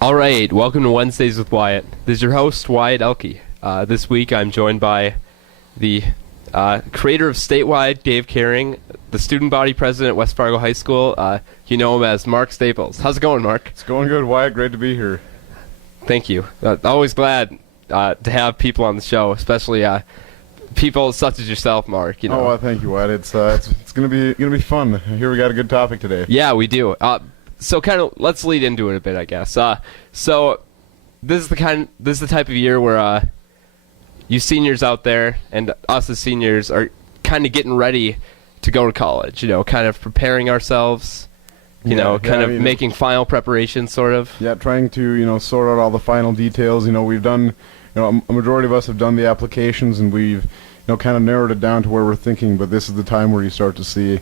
All right, welcome to Wednesdays with Wyatt. This is your host, Wyatt Elke. This week I'm joined by the creator of Statewide, Dave Caring, the student body president at West Fargo High School. You know him as Mark Staples. How's it going, Mark? It's going good, Wyatt. Great to be here. Thank you. Always glad to have people on the show, especially people such as yourself, Mark. You know. Oh, well, thank you, Wyatt. It's gonna be fun. Here we got a good topic today. Yeah, we do. So kind of let's lead into it a bit, I guess. So this is the type of year where you seniors out there and us as seniors are kind of getting ready to go to college. You know, kind of preparing ourselves. Making final preparations, sort of. Yeah, trying to sort out all the final details. We've done. A majority of us have done the applications, and we've kind of narrowed it down to where we're thinking. But this is the time where you start to see,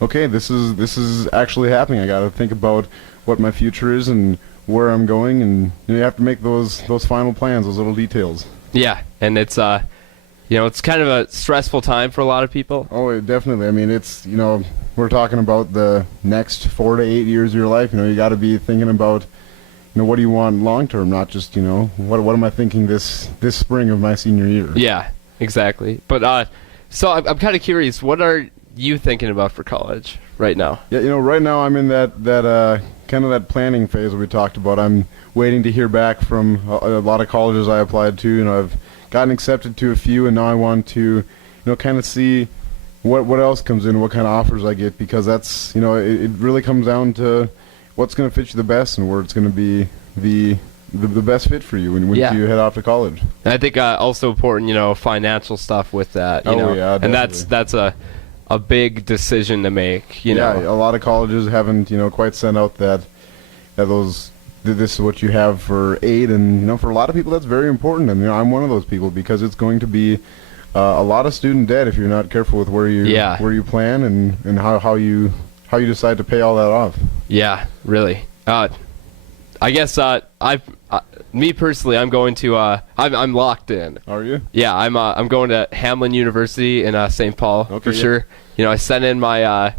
okay, this is actually happening. I got to think about what my future is and where I'm going, and you have to make those final plans, those little details. Yeah, and it's it's kind of a stressful time for a lot of people. Oh, definitely. I mean, it's we're talking about the next 4 to 8 years of your life. You got to be thinking about what do you want long term, not just what am I thinking this spring of my senior year. Yeah, exactly. But so I'm kind of curious, what are you thinking about for college right now? Yeah, right now I'm in that kind of that planning phase that we talked about. I'm waiting to hear back from a lot of colleges I applied to. I've gotten accepted to a few, and now I want to kind of see what else comes in, what kind of offers I get, because that's it really comes down to what's going to fit you the best and where it's going to be the best fit for you when you head off to college. And I think also important, financial stuff with that. Yeah, definitely. And that's a big decision to make. Yeah, a lot of colleges haven't quite sent out that this is what you have for aid, and for a lot of people that's very important, and I'm one of those people, because it's going to be a lot of student debt if you're not careful with where you plan and how you decide to pay all that off. Yeah, really. I guess me personally, I'm going to I'm locked in. Are you? Yeah, I'm going to Hamline University in St. Paul for sure. I sent in my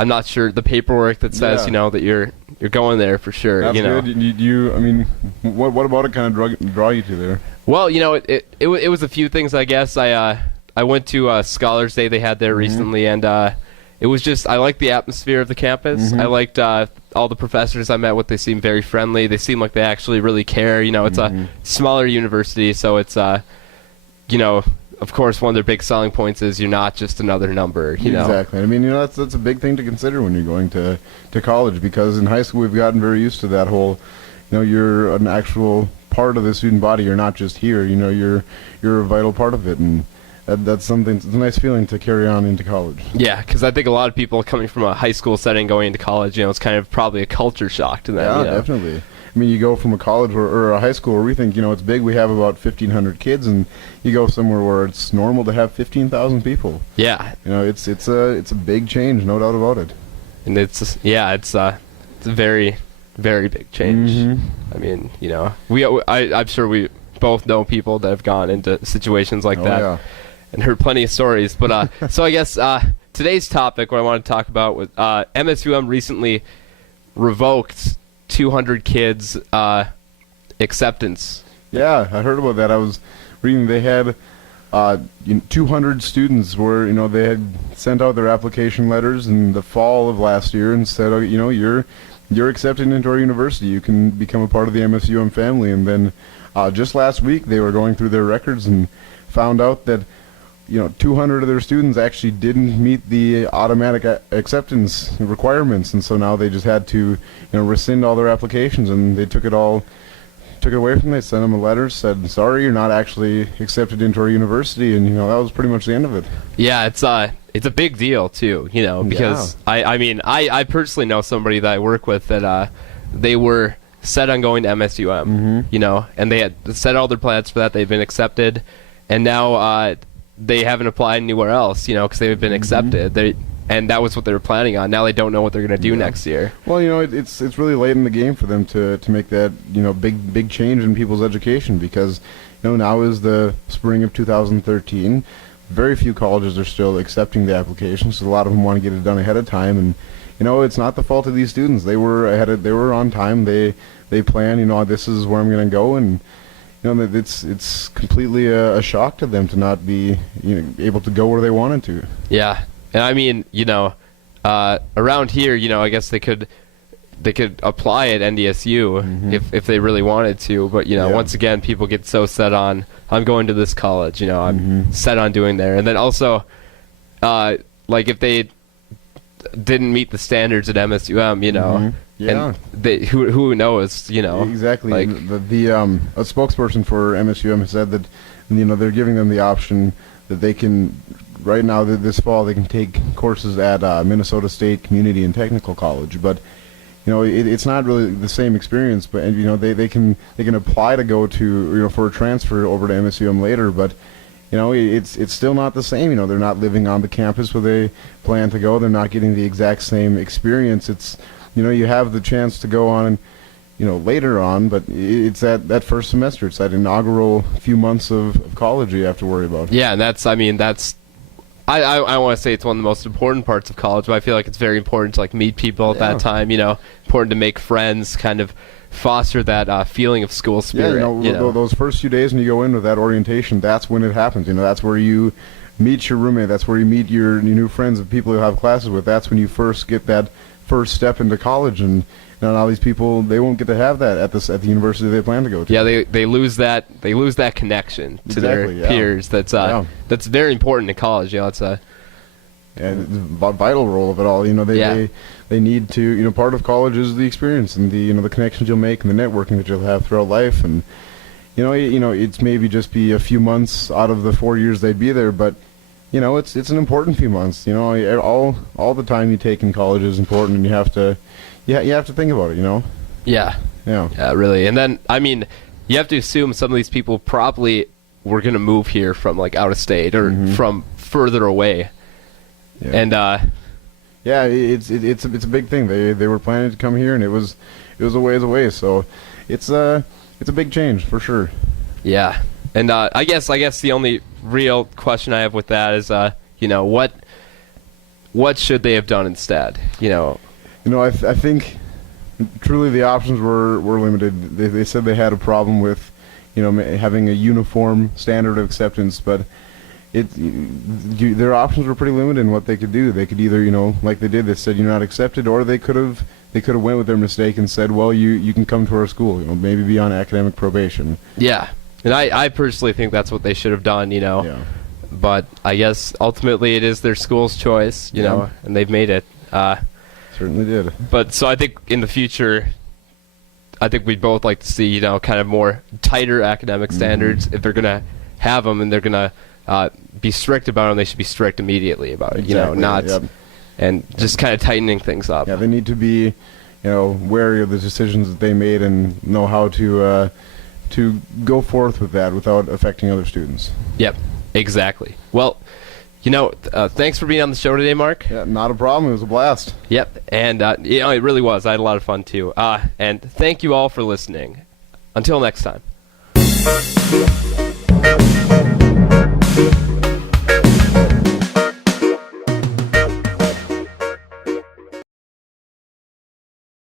I'm not sure the paperwork that says that you're going there for sure. That's good. I mean, what about it kind of draw you to there? Well, it was a few things, I guess. I went to Scholars Day they had there recently, and it was just, I liked the atmosphere of the campus. I liked all the professors I met with. They seemed very friendly. They seemed like they actually really care. It's a smaller university, so it's of course, one of their big selling points is you're not just another number. Exactly. I mean, that's a big thing to consider when you're going to college, because in high school we've gotten very used to that whole, you're an actual part of the student body. You're not just here. You're a vital part of it, and that's something. It's a nice feeling to carry on into college. Yeah, because I think a lot of people coming from a high school setting going into college, it's kind of probably a culture shock to them. Yeah, definitely. I mean, you go from a college or a high school where we think, it's big, we have about 1,500 kids, and you go somewhere where it's normal to have 15,000 people. Yeah. It's a big change, no doubt about it. And it's a very, very big change. I mean, I'm sure we both know people that have gone into situations like that and heard plenty of stories. But so I guess today's topic, what I want to talk about, was MSUM recently revoked 200 kids acceptance. Yeah, I heard about that. I was reading they had 200 students where they had sent out their application letters in the fall of last year and said, you're accepted into our university. You can become a part of the MSUM family. And then just last week they were going through their records and found out that 200 of their students actually didn't meet the automatic acceptance requirements, and so now they just had to, rescind all their applications, and they took it away from them. They sent them a letter, said, sorry, you're not actually accepted into our university, and that was pretty much the end of it. Yeah, it's a big deal too, because I personally know somebody that I work with that they were set on going to MSUM, and they had set all their plans for that. They've been accepted, and now they haven't applied anywhere else, because they've been accepted. And that was what they were planning on. Now they don't know what they're going to do next year. Well, it's really late in the game for them to make that big change in people's education, because now is the spring of 2013. Very few colleges are still accepting the applications, so a lot of them want to get it done ahead of time. And it's not the fault of these students. They were they were on time. They plan. This is where I'm going to go, and it's completely a shock to them to not be able to go where they wanted to. Yeah, and I mean, around here, I guess they could apply at NDSU if they really wanted to, but once again, people get so set on I'm going to this college, I'm set on doing there, and then also, like if they didn't meet the standards at MSUM, yeah, and who knows, exactly. like A spokesperson for MSUM has said that they're giving them the option that they can right now this fall they can take courses at Minnesota State Community and Technical College, but it's not really the same experience. But they can apply to go to for a transfer over to MSUM later, but it's still not the same. They're not living on the campus where they plan to go. They're not getting the exact same experience. It's you have the chance to go on later on, but it's that first semester. It's that inaugural few months of college you have to worry about. Yeah, and that's I want to say it's one of the most important parts of college, but I feel like it's very important to meet people at that time. Important to make friends, kind of foster that feeling of school spirit. Those first few days when you go in with that orientation, that's when it happens. That's where you meet your roommate. That's where you meet your new friends, the people you have classes with. That's when you first get that first step into college, and all these people, they won't get to have that at the university they plan to go to. Yeah, they lose that connection to their peers. That's very important in college. It's a vital role of it all. They need to. Part of college is the experience and the connections you'll make and the networking that you'll have throughout life. And it's maybe just be a few months out of the 4 years they'd be there, but it's an important few months. All the time you take in college is important, and you have to think about it. Yeah, really. And then you have to assume some of these people probably were going to move here from out of state or from further away. Yeah. And it's a big thing. They were planning to come here, and it was a ways away. So it's a big change for sure. Yeah, and I guess the only real question I have with that is what should they have done instead? I think truly the options were limited. They said they had a problem with having a uniform standard of acceptance, but their options were pretty limited in what they could do. They could either like they did, they said you're not accepted, or they could have went with their mistake and said, well, you can come to our school, maybe be on academic probation. Yeah, and I personally think that's what they should have done. Yeah. But I guess ultimately it is their school's choice, and they've made it. Certainly did. But so I think in the future, I think we'd both like to see, kind of more tighter academic standards. If they're going to have them and they're going to be strict about them, they should be strict immediately about it, and just kind of tightening things up. Yeah, they need to be, wary of the decisions that they made and know how to go forth with that without affecting other students. Yep, exactly. Well, thanks for being on the show today, Mark. Yeah, not a problem. It was a blast. Yep, and it really was. I had a lot of fun too. And thank you all for listening. Until next time.